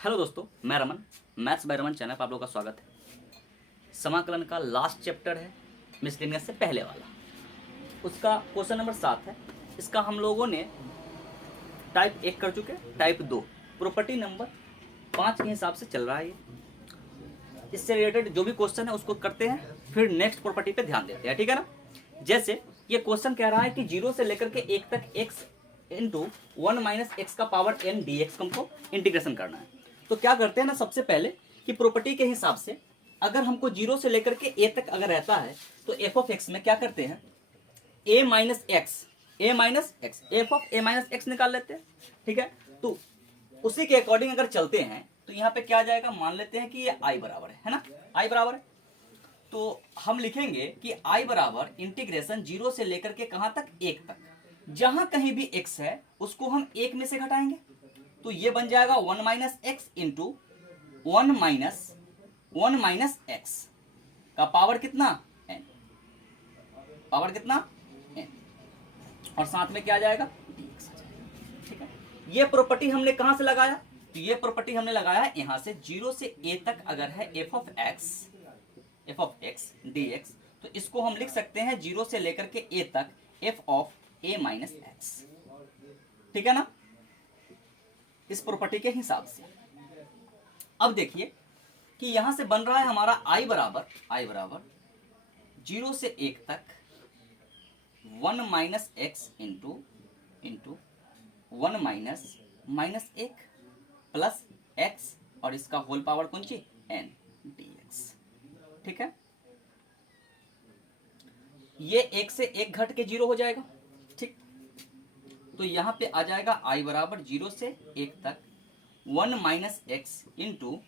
Hello दोस्तों, मैं Raman. Maths by Raman channel पर आप लोगों का स्वागत है। समाकलन का लास्ट चैप्टर है, मिसलिनियस से पहले वाला। उसका क्वेश्चन नंबर 7 है। इसका हम लोगों ने टाइप 1 कर चुके हैं, टाइप 2 प्रॉपर्टी नंबर 5 के हिसाब से चल रहा है ये। इससे रिलेटेड जो भी क्वेश्चन है उसको करते हैं, फिर नेक्स्ट प्रॉपर्टी पे ध्यान देते हैं, ठीक है ना। जैसे ये क्वेश्चन कह रहा है कि 0 से लेकर के 1 तक x इंटू 1 माइनस एक्स का पावर n dx हमको इंटीग्रेशन करना है। तो क्या करते हैं ना, सबसे पहले कि प्रॉपर्टी के हिसाब से अगर हमको 0 से लेकर के a तक अगर रहता है तो f ऑफ x में क्या करते हैं, a minus x F of a minus x निकाल लेते हैं, ठीक है। तो उसी के अकॉर्डिंग अगर चलते हैं तो यहाँ पे क्या आ जाएगा, मान लेते हैं कि ये i बराबर है ना, i बराबर है। तो हम लिखेंगे कि i बराबर इंटीग्रेशन 0 से लेकर के कहाँ तक, 1 तक। जहां कहीं भी x है उसको हम 1 में से घटाएंगे, तो ये बन जाएगा 1 minus x into 1 minus x का पावर कितना, n। पावर कितना, n। और साथ में क्या आ जाएगा, dx आ जाएगा, ठीक है। ये प्रॉपर्टी हमने कहां से लगाया, तो ये प्रॉपर्टी हमने लगाया यहां से। 0 से a तक अगर है f ऑफ x dx, तो इसको हम लिख सकते हैं 0 से लेकर के a तक f of a minus x, ठीक है ना, इस प्रॉपर्टी के हिसाब से। अब देखिए कि यहां से बन रहा है हमारा i बराबर 0 से 1 तक 1 minus x into 1 minus 1 plus x और इसका होल पावर कौन सी, n dx, ठीक है। ये 1 से 1 घट के 0 हो जाएगा, ठीक। तो यहां पे आ जाएगा i बराबर 0 से 1 तक 1 माइनस एक्स इंटू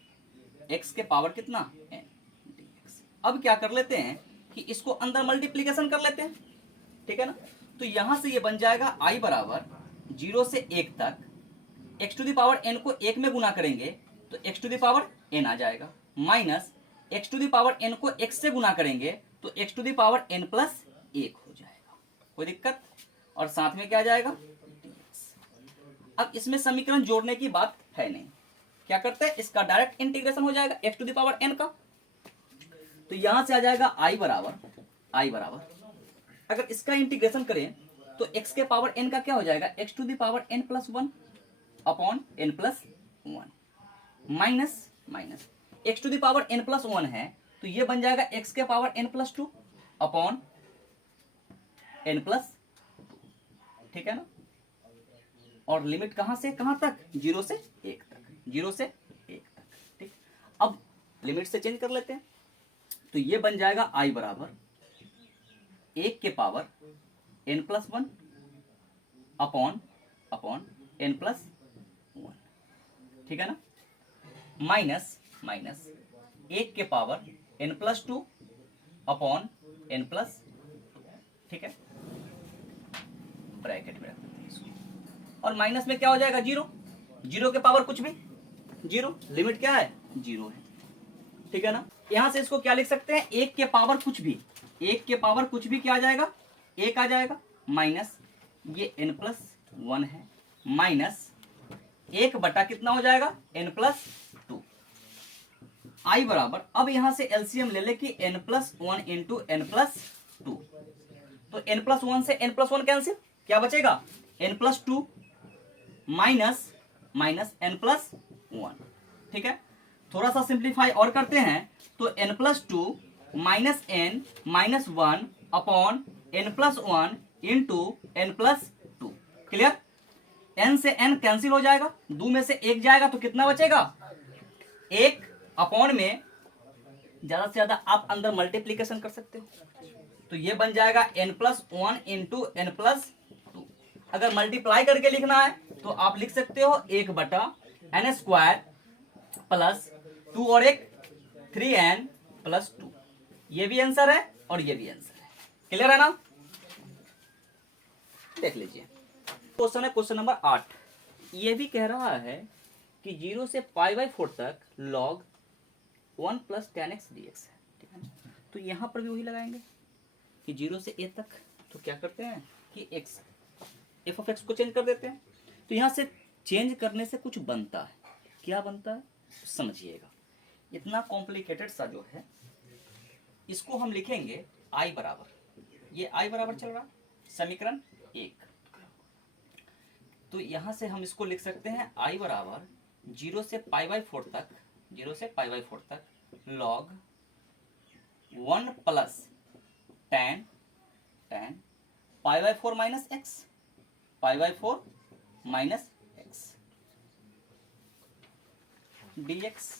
एक्स के पावर कितना, n dx। अब क्या कर लेते हैं कि इसको अंदर मल्टीप्लीकेशन कर लेते हैं, ठीक है ना। तो यहां से ये बन जाएगा i बराबर 0 से 1 तक x to the power n को 1 में गुना करेंगे तो x to the power n आ जाएगा, minus x to the power n को x से गुना करेंगे तो x to the power n plus 1 हो जाएगा, कोई दिक्कत। और साथ में क्या आ जाएगा, dx। अब इसमें समीकरण जोड़ने की बात है नहीं, क्या करते हैं, इसका डायरेक्ट इंटीग्रेशन हो जाएगा x to the power n का। तो यहां से आ जाएगा i बराबर अगर इसका इंटीग्रेशन करें तो x के पावर n का क्या हो जाएगा, x to the power n plus 1 upon n plus 1 minus x to the power n plus 1 है तो ये बन जाएगा x के power n plus 2 upon n plus 2, ठीक है ना। और लिमिट कहां से कहां तक, 0 से 1 तक, ठीक। अब लिमिट से चेंज कर लेते हैं तो ये बन जाएगा i बराबर 1 के power n plus 1 upon n plus 1, ठीक है ना, माइनस 1 के power n plus 2 upon n plus 2, ठीक है। ब्रैकेट में रख देते हैं इसको, और माइनस में क्या हो जाएगा, 0 के पावर कुछ भी 0, लिमिट क्या है, 0 है, ठीक है ना। यहां से इसको क्या लिख सकते हैं, 1 के पावर कुछ भी क्या आ जाएगा, 1 आ जाएगा, माइनस ये n प्लस 1 है, माइनस 1 बटा कितना हो जाएगा, n प्लस 2। i बराबर, अब यहां से एलसीएम ले ले कि n plus 1 into n plus 2, तो n प्लस 1 से n प्लस 1 कैंसिल, क्या बचेगा, n plus 2 minus n plus 1, ठीक है। थोड़ा सा सिंप्लीफाई और करते हैं तो n plus 2 minus n minus 1 upon n plus 1 into n plus 2, clear. n से n कैंसिल हो जाएगा, 2 में से 1 जाएगा तो कितना बचेगा, 1 अपॉन में ज्यादा से ज्यादा आप अंदर मल्टीप्लीकेशन कर सकते हो, तो ये बन जाएगा n plus 1 into n plus 2। अगर मल्टीप्लाई करके लिखना है तो आप लिख सकते हो 1 बटा n स्क्वायर प्लस 2 और 1 3n प्लस 2, ये भी आंसर है और ये भी आंसर है, क्लियर है ना। देख लीजिए क्वेश्चन है, क्वेश्चन नंबर 8। ये भी कह रहा है कि 0 से π/4 तक log 1 plus tan x dx है, ठीक है ना। तो यहां पर भी वही लगाएंगे कि 0 से a तक, तो क्या करते हैं कि f ऑफ x को चेंज कर देते हैं। तो यहां से चेंज करने से कुछ बनता है, क्या बनता है समझिएगा। इतना कॉम्प्लिकेटेड सा जो है, इसको हम लिखेंगे I बराबर, ये I बराबर चल रहा समीकरण 1। तो यहां से हम इसको लिख सकते हैं I बराबर 0 से π/4 तक, 0 से π/4 तक log 1 plus tan π/4 minus x, π/4 minus x dx।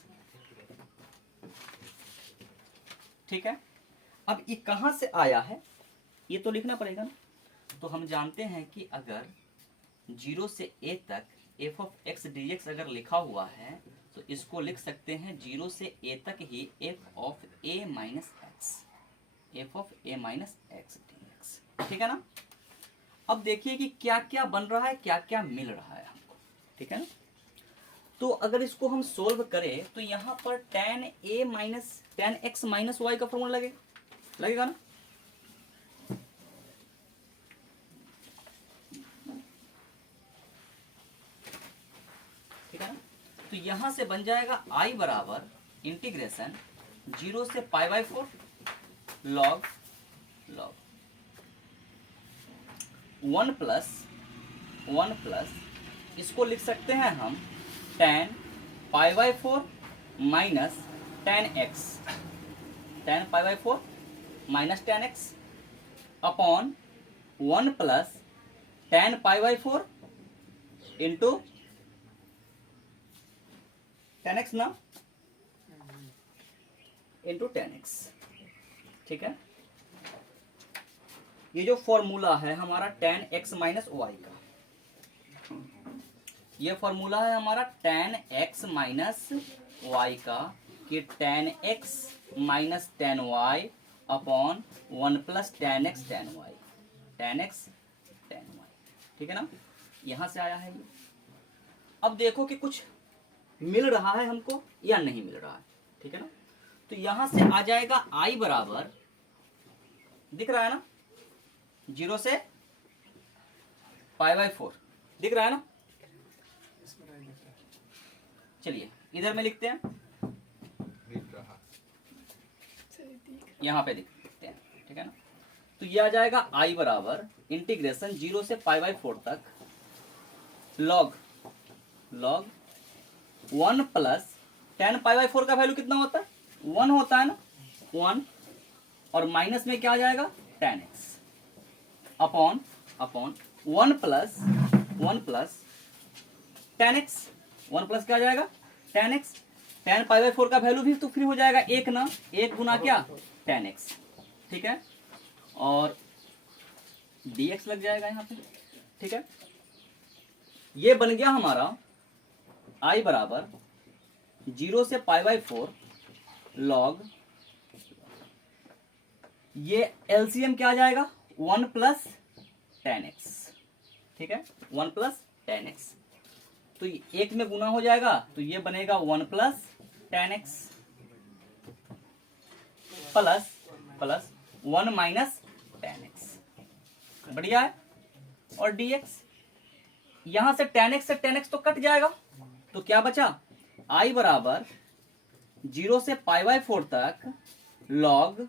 ठीक है, अब ये कहां से आया है ये तो लिखना पड़ेगा ना। तो हम जानते हैं कि अगर 0 से a तक f ऑफ x dx अगर लिखा हुआ है तो इसको लिख सकते हैं 0 से a तक ही f of a minus x, f of a minus x dx। ठीक है ना। अब देखिए कि क्या क्या बन रहा है, क्या क्या मिल रहा है हमको। ठीक है ना। तो अगर इसको हम सोल्व करें तो यहाँ पर tan a minus tan x minus y का फॉर्मूला लगेगा ना। ठीक है ना। तो यहां से बन जाएगा I बराबर इंटीग्रेशन 0 से π/4 log 1 प्लस इसको लिख सकते हैं हम tan π/4 minus tan x, tan π/4 minus tan x upon 1 plus tan π/4 into tan x ना, इंटू tan x। ठीक है, ये जो फॉर्मूला है हमारा tan x माइनस वाई का, ये फॉर्मूला है हमारा tan x माइनस वाई का कि tan x minus tan y upon 1 plus tan x tan y, tan x tan y। ठीक है ना, यहां से आया है ये। अब देखो कि कुछ मिल रहा है हमको या नहीं मिल रहा है। ठीक है ना। तो यहां से आ जाएगा I बराबर, दिख रहा है ना, 0 से π/4 दिख रहा है ना। चलिए इधर में लिखते हैं, यहाँ पे लिखते हैं। ठीक है ना। तो ये आ जाएगा I बराबर इंटीग्रेशन 0 से π/4 तक log 1 प्लस tan π/4 का वैल्यू कितना होता है, 1 होता है ना, 1 और माइनस में क्या आ जाएगा tan x upon 1 plus tan x, 1 plus क्या आ जाएगा tan x, tan π/4 का वैल्यू भी तो फ्री हो जाएगा 1 ना, 1 गुना क्या tan x। ठीक है, और dx लग जाएगा यहाँ पे। ठीक है, ये बन गया हमारा I बराबर 0 से π/4 log, ये एलसीएम क्या आ जाएगा 1 प्लस tan x। ठीक है, 1 प्लस tan x, तो एक में गुना हो जाएगा तो ये बनेगा 1 plus tan x plus 1 minus tan x। बढ़िया है। और dx, यहां से tan x तो कट जाएगा, तो क्या बचा I बराबर 0 से π/4 तक log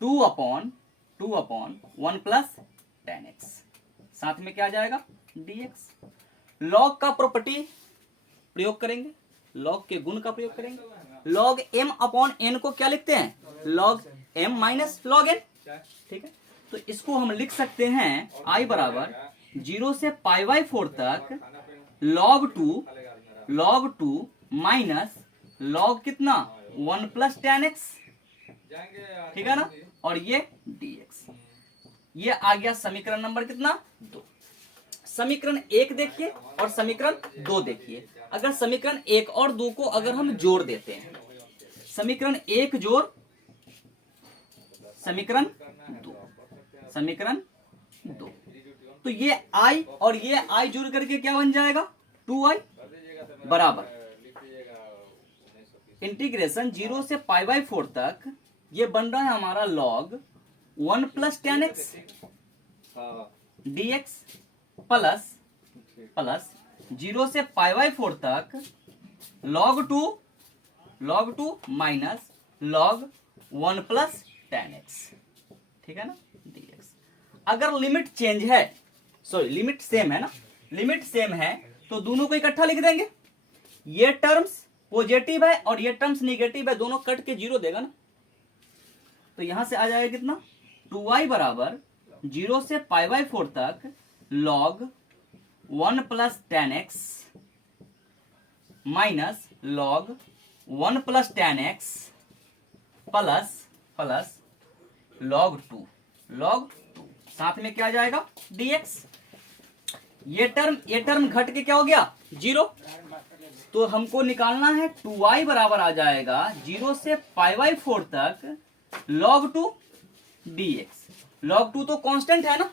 2 upon 1 plus tan x, साथ में क्या आ जाएगा dx। log का प्रॉपर्टी प्रयोग करेंगे, log के गुण का प्रयोग करेंगे। log m अपॉन n को क्या लिखते हैं, log m minus log n। ठीक है, तो इसको हम लिख सकते हैं I बराबर 0 से π/4 तक log 2 माइनस log कितना 1 प्लस tan x। ठीक है ना, और ये dx। ये आ गया समीकरण नंबर कितना 2। समीकरण 1 देखिए और समीकरण 2 देखिए। अगर समीकरण 1 और 2 को अगर हम जोड़ देते हैं, समीकरण 1 जोड़ समीकरण 2, तो ये I और ये I जुड़ करके क्या बन जाएगा 2I बराबर इंटीग्रेशन 0 से π/4 तक ये बन रहा है हमारा log 1 plus tan x dx plus 0 से π/4 तक log 2 minus log 1 plus tan x, ठीक है ना, dx। अगर लिमिट चेंज है, सॉरी लिमिट सेम है ना, लिमिट सेम है तो दोनों को इकट्ठा लिख देंगे। ये टर्म्स पॉजिटिव है और ये टर्म्स निगेटिव है, दोनों कट के जीरो देगा ना। तो यहां से आ जाएगा कितना, 2y बराबर 0 से π/4 तक log 1 plus tan x minus log 1 plus tan x plus log 2 साथ में क्या आ जाएगा dx। ये टर्म घट के क्या हो गया, 0। तो हमको निकालना है 2y बराबर आ जाएगा 0 से π/4 तक log 2 dx। log 2 तो कांस्टेंट है ना,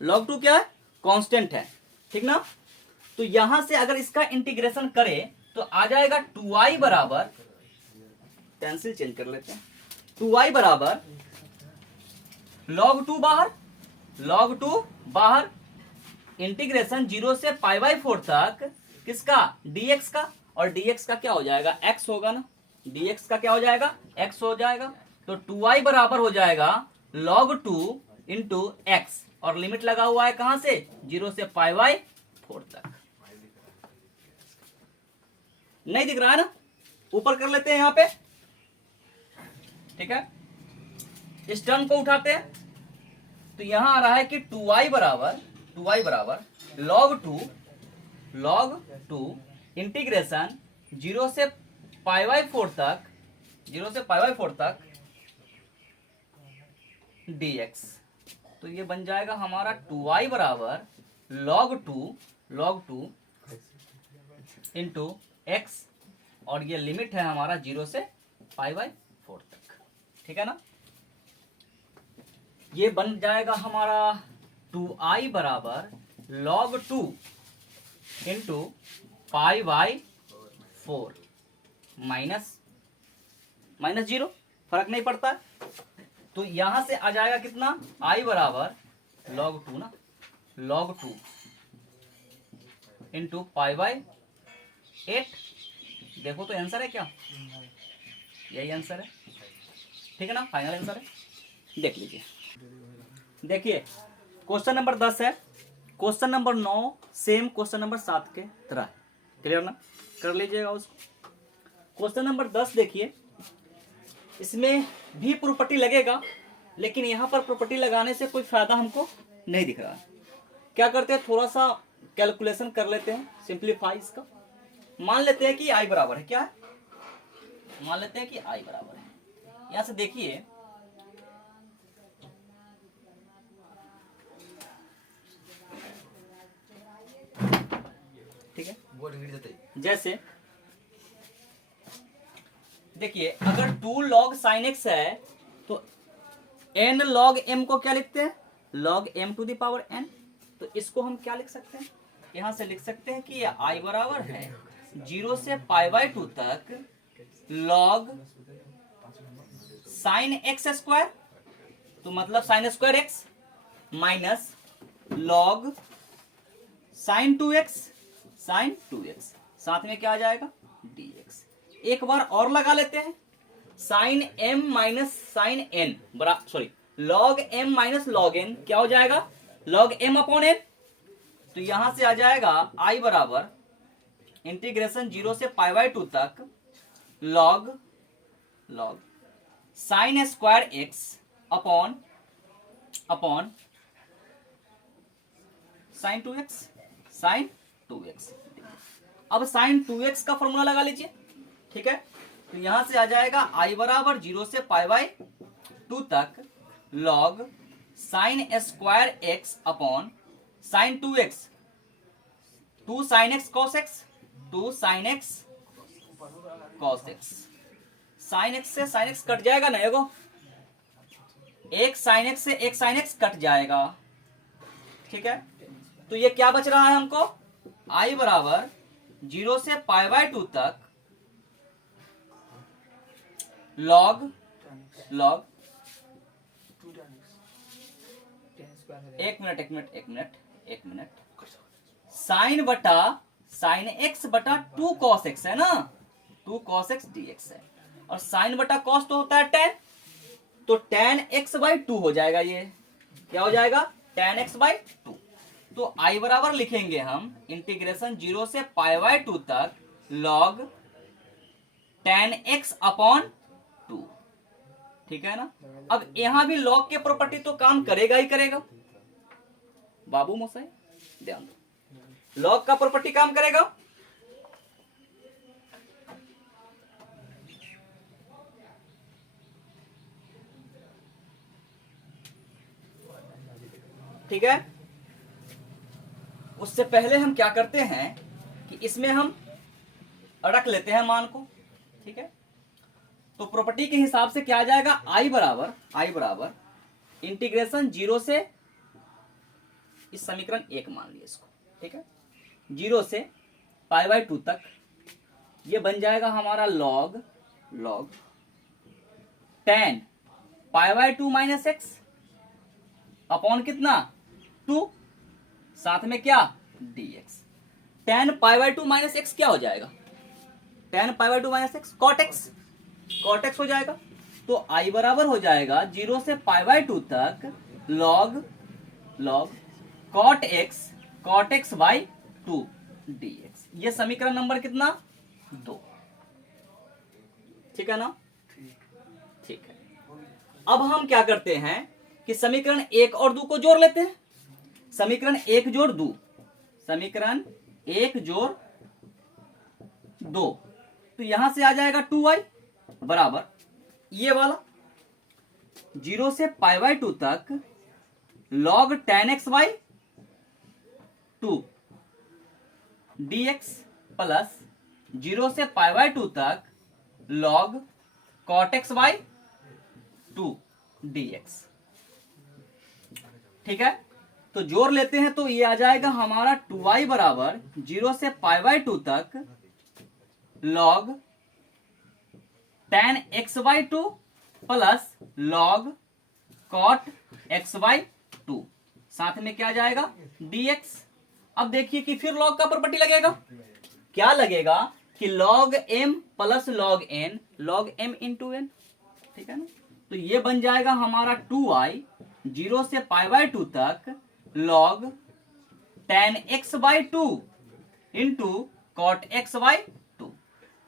log 2 क्या है, कांस्टेंट है, ठीक ना। तो यहां से अगर इसका इंटीग्रेशन करें तो आ जाएगा 2y बराबर, पेंसिल चेंज कर लेते हैं, 2y बराबर log 2 बाहर इंटीग्रेशन 0 से π/4 तक किसका, dx का, और dx का क्या हो जाएगा, x होगा ना, dx का क्या हो जाएगा, x हो जाएगा। तो 2y बराबर हो जाएगा log 2 इंटू एक्स, और लिमिट लगा हुआ है कहां से, 0 से π/4 तक। नहीं दिख रहा है ना, ऊपर कर लेते हैं यहां पे, ठीक है। इस टर्म को उठाते हैं तो यहां आ रहा है कि 2y बराबर log 2 इंटीग्रेशन 0 से π/4 तक dx। तो ये बन जाएगा हमारा 2y बराबर log 2 इंटू एक्स, और ये लिमिट है हमारा 0 से π/4 तक, ठीक है ना। ये बन जाएगा हमारा 2i बराबर log 2 इंटू π/4 माइनस 0, फर्क नहीं पड़ता। तो यहां से आ जाएगा कितना, i बराबर log 2 ना, log 2 इंटू π/8। देखो तो आंसर है क्या, यही आंसर है, ठीक है ना, फाइनल आंसर है। देख लीजिए, देखिए क्वेश्चन नंबर 10 है, question number 9 same question number 7 के तरह है, क्लियर ना, कर लीजिएगा उसको। क्वेश्चन नंबर 10 देखिए, इसमें भी प्रॉपर्टी लगेगा, लेकिन यहां पर प्रॉपर्टी लगाने से कोई फायदा हमको नहीं दिख रहा है। क्या करते हैं, थोड़ा सा कैलकुलेशन कर लेते हैं, सिंप्लीफाई इसका। मान लेते हैं कि i बराबर है, क्या है, मान लेते हैं कि i बराबर है, यहां से देखिए ठीक है। जैसे देखिए अगर 2 log sin x है तो n log m को क्या लिखते हैं, log m to the power n। तो इसको हम क्या लिख सकते हैं, यहां से लिख सकते हैं कि ये i बराबर है 0 से π/2 तक log sin x स्क्वायर, तो मतलब sin square x minus log sin 2x, साथ में क्या आ जाएगा dx। एक बार और लगा लेते हैं, sin m minus sin n log m minus log n क्या हो जाएगा, log m अपॉन n। तो यहां से आ जाएगा i बराबर इंटीग्रेशन 0 से π/2 तक log sin square x upon sin 2x। अब sin 2x का फॉर्मूला लगा लीजिए, ठीक है। तो यहां से आ जाएगा i बराबर 0 से π/2 तक log sin square x upon sin 2x, 2 sin x cos x, 2 sin x cos x। sin x से sin x कट जाएगा ना, एगो एक sin x से एक sin x कट जाएगा, ठीक है। तो ये क्या बच रहा है हमको, i बराबर 0 से π/2 तक log एक मिनट sin x बटा 2 cos x है ना, 2 cos x dx है, और साइन बटा कॉस तो होता है tan, तो tan x बाई 2 हो जाएगा। ये क्या हो जाएगा? tan x by 2। तो I बराबर लिखेंगे हम इंटीग्रेशन 0 से पाई बाई 2 तक log tan x अपॉन 2। ठीक है ना? अब यहां भी log के प्रॉपर्टी तो काम करेगा ही करेगा बाबू मोसाई, ध्यान दो, log का प्रॉपर्टी काम करेगा। ठीक है, उससे पहले हम क्या करते हैं कि इसमें हम रख लेते हैं मान को। ठीक है, तो प्रॉपर्टी के हिसाब से क्या आ जाएगा? आई बराबर इंटीग्रेशन 0 से, इस समीकरण 1 मान लिया इसको। ठीक है, 0 से पाई बाई 2 तक, ये बन जाएगा हमारा log tan pi by 2 minus x upon कितना? 2, साथ में क्या? dx। tan pi by 2 minus x क्या हो जाएगा? tan pi by 2 minus x cot x हो जाएगा। तो I बराबर हो जाएगा 0 से पाई बाई 2 तक log cot x by 2 dx। ये समीकरण नंबर कितना? 2। ठीक है ना? ठीक है, अब हम क्या करते हैं कि समीकरण 1 और 2 को जोड़ लेते हैं। समीकरण 1 जोड़ 2, समीकरण 1 जोड़ 2, तो यहां से आ जाएगा 2y बराबर ये वाला 0 से पाई बाई 2 तक log tan x by 2 dx plus 0 से पाई बाई 2 तक log cot x by 2 dx। ठीक है, तो जोड़ लेते हैं तो ये आ जाएगा हमारा 2y बराबर 0 से पाई बाई 2 तक log tan x by 2 plus log cot x by 2, साथ में क्या जाएगा? dx। अब देखिए कि फिर log का प्रॉपर्टी लगेगा। क्या लगेगा कि log m plus log m into n। ठीक है ना? तो ये बन जाएगा हमारा 2y 0 से पाई बाई 2 तक log tan x by 2 into cot x by 2।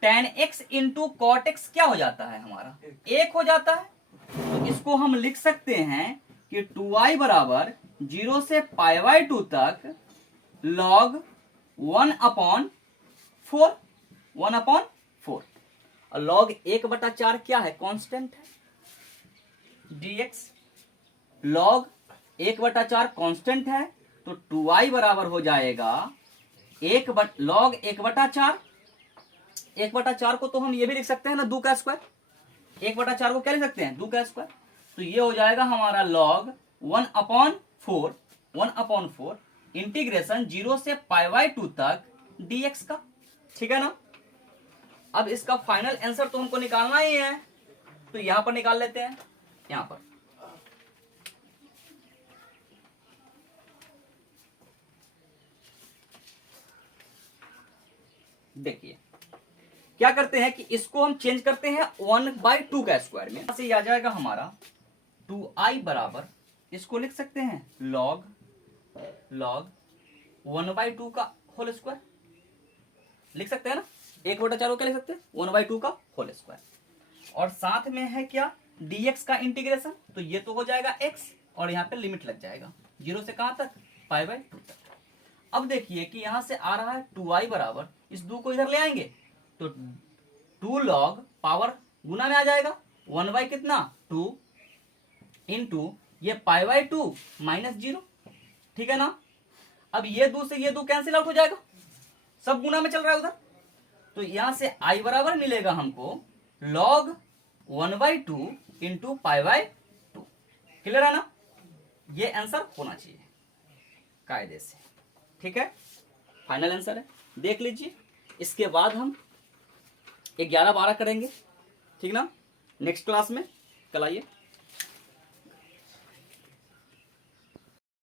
tan x into cot x क्या हो जाता है हमारा? 1 हो जाता है। तो इसको हम लिख सकते हैं कि 2y बराबर 0 से पाई बाई 2 तक log 1 अपॉन 4 और log 1/4 क्या है? कांस्टेंट है dx। log 1/4 कांस्टेंट है, तो 2y बराबर हो जाएगा log 1/4। 1/4 को तो हम ये भी लिख सकते हैं ना, 2 का स्क्वायर। 1/4 को क्या लिख सकते हैं? 2 का स्क्वायर। तो ये हो जाएगा हमारा log 1/4 इंटीग्रेशन 0 से पाई बाई 2 तक dx का। ठीक है ना? अब इसका फाइनल आंसर तो हमको निकालना ही है, तो यहां पर निकाल लेते हैं। यहां पर देखिए क्या करते हैं कि इसको हम चेंज करते हैं 1/2 का स्क्वायर में। से आ जाएगा हमारा 2i बराबर, इसको लिख सकते हैं log 1/2 का होल स्क्वायर। लिख सकते हैं ना? 1/4 को क्या लिख सकते हैं? 1/2 का होल स्क्वायर। और साथ में है क्या? dx का इंटीग्रेशन। तो ये तो हो जाएगा x, और यहाँ पे लिमिट लग जाएगा 0 से कहां तक? पाई बाई 2 तक। अब देखिए कि यहां से आ रहा है 2y बराबर, इस 2 को इधर ले आएंगे तो 2 log पावर गुना में आ जाएगा 1 बाई कितना? 2 इंटू ये पाई बाई 2 माइनस 0। ठीक है ना? अब ये 2 से ये 2 कैंसिल आउट हो जाएगा, सब गुना में चल रहा है उधर। तो यहां से i बराबर मिलेगा हमको log 1/2 into pi by 2। Clear है ना? ये आंसर होना चाहिए कायदे से। ठीक है, फाइनल आंसर है, देख लीजिए। इसके बाद हम 11-12 करेंगे। ठीक ना? नेक्स्ट क्लास में कल आइए।